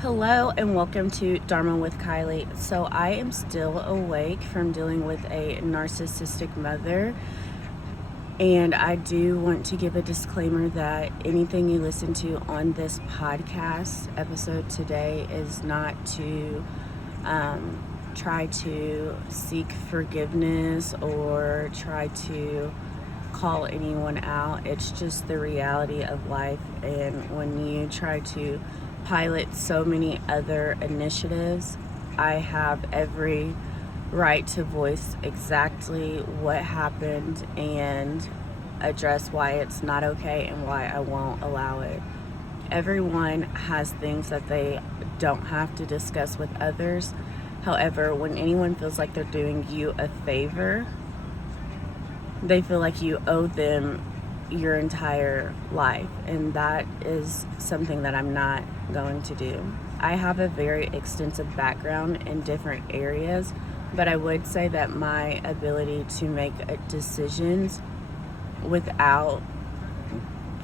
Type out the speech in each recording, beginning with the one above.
Hello and welcome to Dharma with Kylie. So, I am still awake from dealing with a narcissistic mother, and I do want to give a disclaimer that anything you listen to on this podcast episode today is not to try to seek forgiveness or try to call anyone out. It's just the reality of life, and when you try to pilot so many other initiatives, I have every right to voice exactly what happened and address why it's not okay and why I won't allow it. Everyone has things that they don't have to discuss with others. However, when anyone feels like they're doing you a favor, they feel like you owe them your entire life, and that is something that I'm not going to do. I have a very extensive background in different areas, but I would say that my ability to make decisions without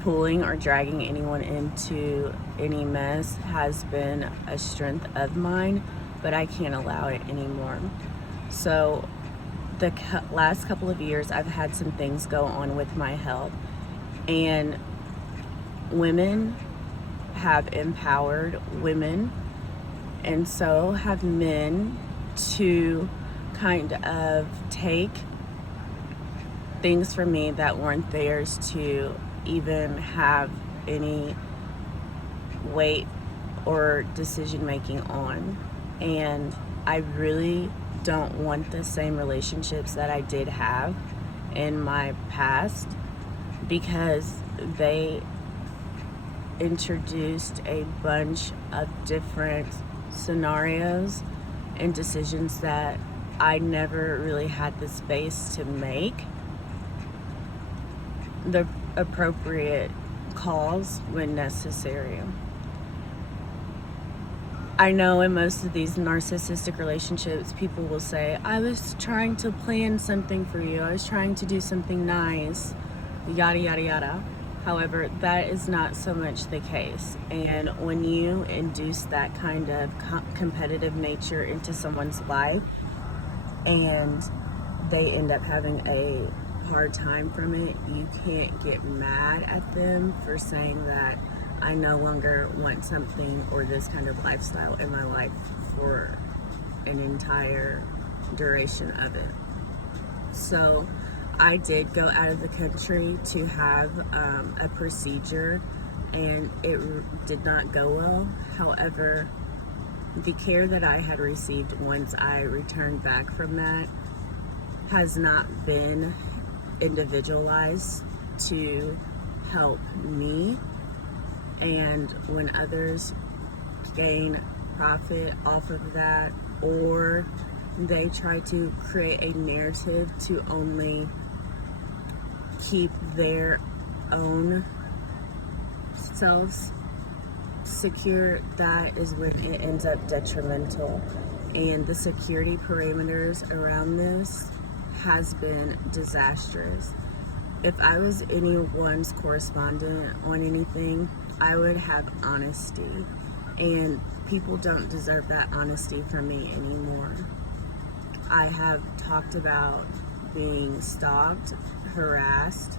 pulling or dragging anyone into any mess has been a strength of mine, but I can't allow it anymore. So the last couple of years, I've had some things go on with my health, and women have empowered women, and so have men, to kind of take things from me that weren't theirs to even have any weight or decision making on. And I really don't want the same relationships that I did have in my past, because they introduced a bunch of different scenarios and decisions that I never really had the space to make the appropriate calls when necessary. I know in most of these narcissistic relationships, people will say, I was trying to plan something for you, I was trying to do something nice, yada, yada, yada. However, that is not so much the case. And when you induce that kind of competitive nature into someone's life and they end up having a hard time from it, you can't get mad at them for saying that I no longer want something or this kind of lifestyle in my life for an entire duration of it. So I did go out of the country to have a procedure, and it did not go well. However, the care that I had received once I returned back from that has not been individualized to help me. And when others gain profit off of that, or they try to create a narrative to only keep their own selves secure, that is when it ends up detrimental. And the security parameters around this has been disastrous. If I was anyone's correspondent on anything, I would have honesty, and people don't deserve that honesty from me anymore. I have talked about being stalked, harassed,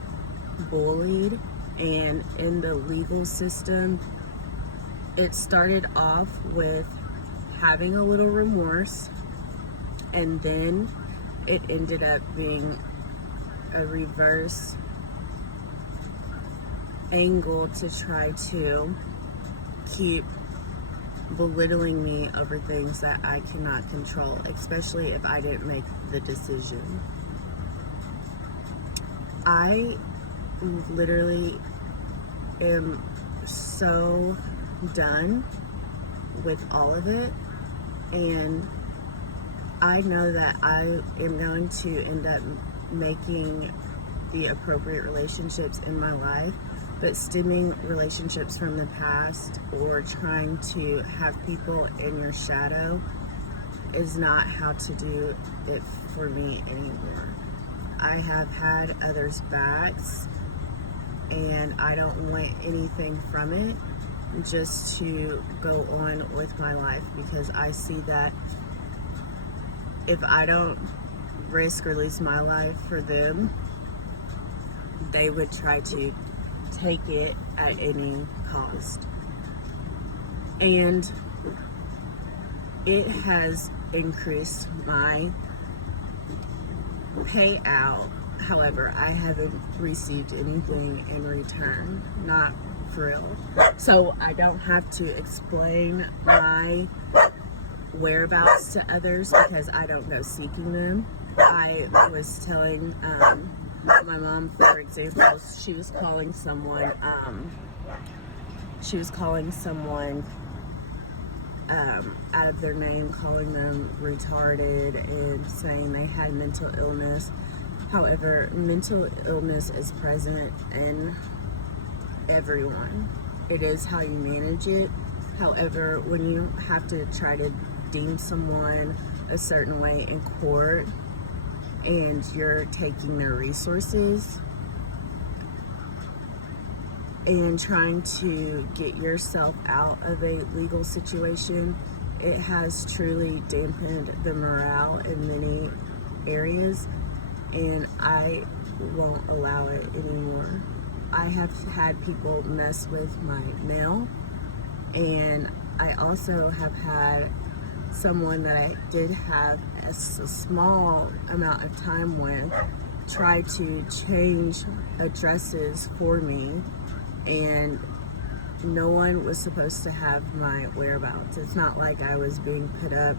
bullied, and in the legal system, it started off with having a little remorse, and then it ended up being a reverse angle to try to keep belittling me over things that I cannot control, especially if I didn't make the decision. I literally am so done with all of it, and I know that I am going to end up making the appropriate relationships in my life, but stemming relationships from the past or trying to have people in your shadow is not how to do it for me anymore. I have had others' backs, and I don't want anything from it. just to go on with my life, because I see that if I don't risk or lose my life for them, they would try to take it at any cost. And it has increased my payout. However, I haven't received anything in return, not for real. So I don't have to explain my whereabouts to others because I don't go seeking them. I was telling my mom, for example, she was calling someone out of their name, calling them retarded and saying they had mental illness. However, mental illness is present in everyone. It is how you manage it. However, when you have to try to deem someone a certain way in court and you're taking their resources and trying to get yourself out of a legal situation, it has truly dampened the morale in many areas, and I won't allow it anymore. I have had people mess with my mail, and I also have had someone that I did have a small amount of time with try to change addresses for me, and no one was supposed to have my whereabouts. It's not like I was being put up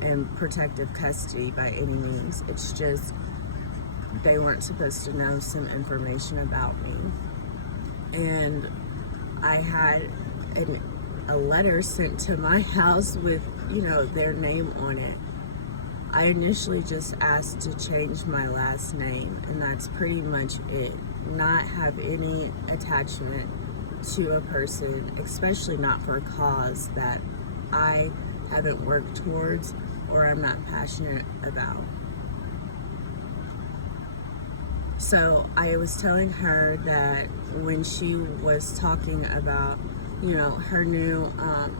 in protective custody by any means. It's just they weren't supposed to know some information about me. And I had a letter sent to my house with, their name on it. I initially just asked to change my last name, and that's pretty much it. Not have any attachment to a person, especially not for a cause that I haven't worked towards or I'm not passionate about. So I was telling her that when she was talking about, her new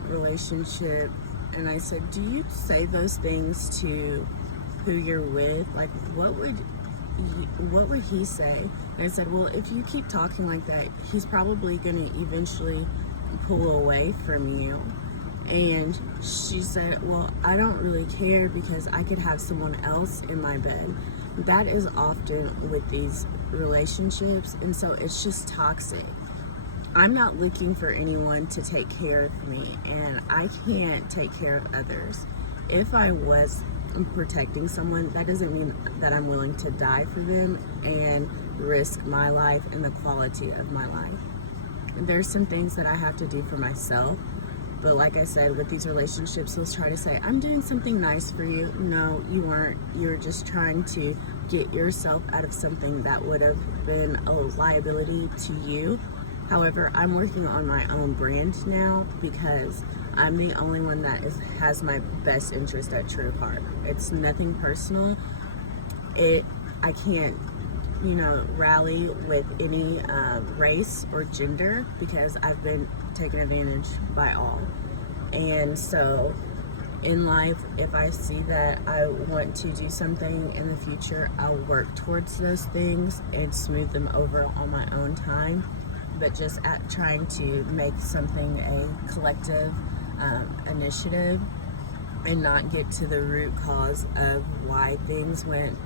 relationship, and I said, do you say those things to who you're with? Like, what would he say? And I said, well, if you keep talking like that, he's probably going to eventually pull away from you. And she said, well, I don't really care because I could have someone else in my bed. That is often with these relationships, and so it's just toxic. I'm not looking for anyone to take care of me, and I can't take care of others. If I was protecting someone, that doesn't mean that I'm willing to die for them and risk my life and the quality of my life. There's some things that I have to do for myself, but like I said, with these relationships, they'll try to say, I'm doing something nice for you. No, you weren't. You were just trying to get yourself out of something that would have been a liability to you. However, I'm working on my own brand now because I'm the only one that has my best interest at true heart. It's nothing personal. I can't, rally with any race or gender because I've been taken advantage by all. And so in life, if I see that I want to do something in the future, I'll work towards those things and smooth them over on my own time. But just at trying to make something a collective initiative and not get to the root cause of why things went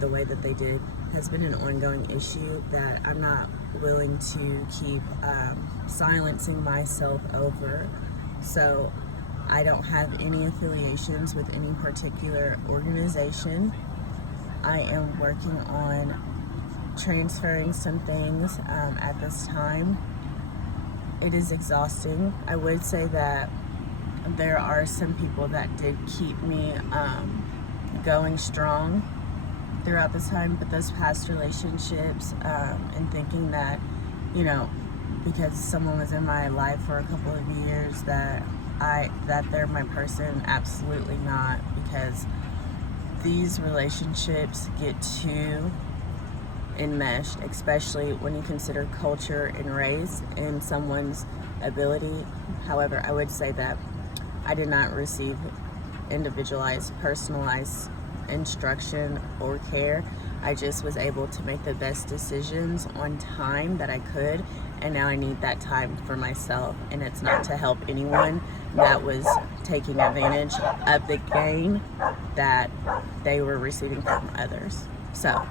the way that they did has been an ongoing issue that I'm not willing to keep silencing myself over. So I don't have any affiliations with any particular organization. I am working on transferring some things at this time. It is exhausting. I would say that there are some people that did keep me going strong throughout this time, but those past relationships and thinking that, because someone was in my life for a couple of years that they're my person, absolutely not, because these relationships get too enmeshed, especially when you consider culture and race in someone's ability. However, I would say that I did not receive individualized, personalized instruction or care. I just was able to make the best decisions on time that I could, and now I need that time for myself, and it's not to help anyone that was taking advantage of the gain that they were receiving from others. So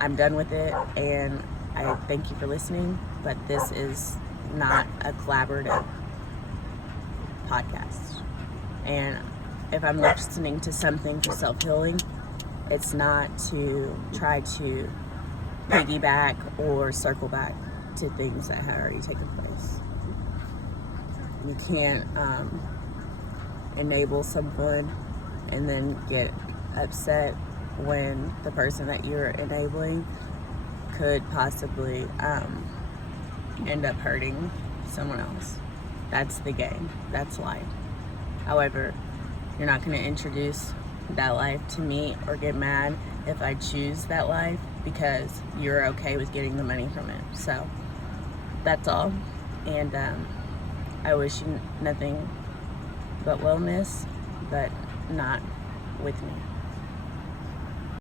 I'm done with it, and I thank you for listening, but this is not a collaborative podcast. And if I'm listening to something for self-healing, it's not to try to piggyback or circle back to things that had already taken place. You can't enable someone and then get upset when the person that you're enabling could possibly end up hurting someone else. That's the game. That's life. However, you're not going to introduce that life to me or get mad if I choose that life because you're okay with getting the money from it. So that's all. And I wish you nothing but wellness, but not with me.